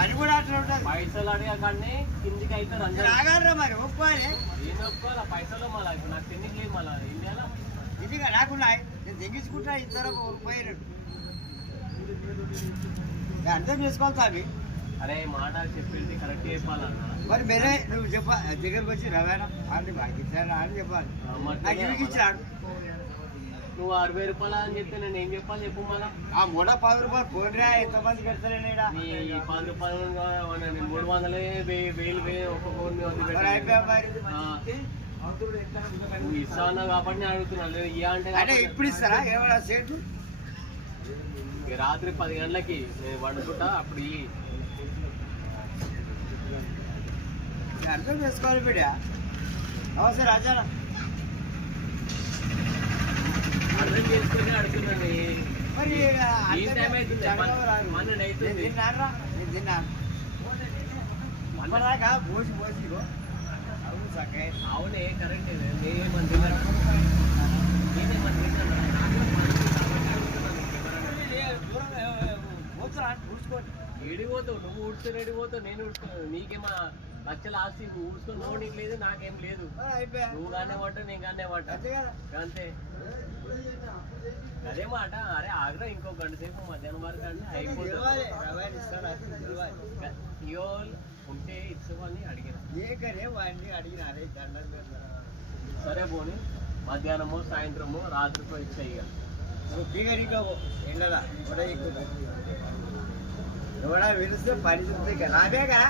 పని కూడా అట్లా ఉంటుంది. పైసలు అడగకండి కిందికి అయితే రాగారా మరి ఒప్పుకోవాలి. ఏం ఒప్పుకోవాలి పైసలు మళ్ళీ ఇప్పుడు నాకు తిండికి లేదు మళ్ళీ ఇండియాలో ఇది నాకున్నాయి నేను తెగించుకుంటా ఇద్దరు పోయినట్టు అర్థం చేసుకోవాలి అవి. అరే మాట చెప్పింది కరెక్ట్ చెప్పాలన్నా మరి మీరే నువ్వు చెప్ప దగ్గరకు వచ్చి రవేనా అని బాగా ఇచ్చారా అని చెప్పాలి. నాకు ఇవికి ఇచ్చాడు. నువ్వు 60 రూపాయలు అని చెప్తే నేను ఏం చెప్పాలి చెప్పు మళ్ళా. ఆ 10 రూపాయలు పోయినా ఎంతమంది కడతారండి ఈ 10 రూపాయలు 300 1000 ఒక్క ఫోన్ అయిపోయా మరి. నువ్వు ఇస్తా ఉన్నావు కాబట్టి నేను అడుగుతున్నాను లేదు ఇయ్య అంటే ఇప్పుడు ఇస్తారా ఏమన్నా సేట్లు రాత్రి 10 గంటలకి నేను వండుకుంటా అప్పుడు ఇయ్యి. అర్థం చేసుకోవాలి బిడ్డ. నమస్తే రాజానా. అర్థం చేసుకుని అడుగుతున్నాను మరి ఈ టైం అవుతుంది 12 అవుతుంది. తిన్నారా నేను తిన్నాను మనదాకా పోసి పోసి అవును సకే అవునే కరెక్ట్ నేనేమని ఏడిపోతావు నువ్వు ఊడ్చుకొని ఏడిపోతావు నేను ఊడ్చుకున్నాను నీకేమా లక్షల ఆస్తి నువ్వు ఊడ్చుకొని నువ్వు నీకు లేదు నాకేం లేదు నువ్వు కానీ పట్ట నేను కానీ పట్ట అంతే అదే మాట. అరే ఆగ్రా ఇంకో గంట సేపు మధ్యాహ్నం వరకు అంటే అయిపోతుంది. ఇయో ఉంటే ఇచ్చేవాళ్ళని అడిగిన సరే పోనీ మధ్యాహ్నము సాయంత్రము రాత్రికో ఇచ్చాయి ఎవడా పిలిస్తే పని చెప్తే కదా రాబే కదా.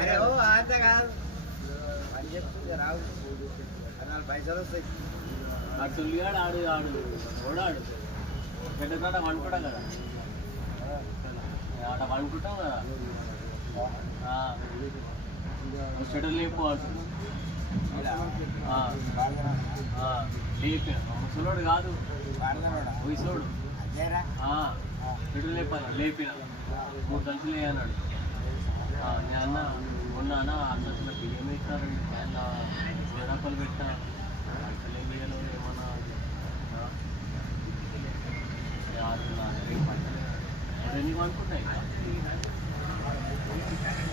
అరే ఓ అంత కాదు పని చెప్తుంది రావు 14 పైసలు వస్తాయి. ఆ తుల్లిగాడు ఆడు ఓడాడు పెద్ద కాడ వండుకుంటా కదా ఆడ వండుకుంటాం కదా షెటర్ లేకపోవచ్చు లేపి ముసలోడు కాదు వయసోడు షెటర్ లేపాలి లేపిన 3 సంచులు వేయన్నాడు. నేను అన్న మొన్న అన్న అన్న బియ్యం వేస్తారండి చాలా 10 రూపాయలు పెట్టా అసలు ఏం వేయాలో ఏమన్నా ఎన్ని అనుకుంటాయి అనుకుంటాయి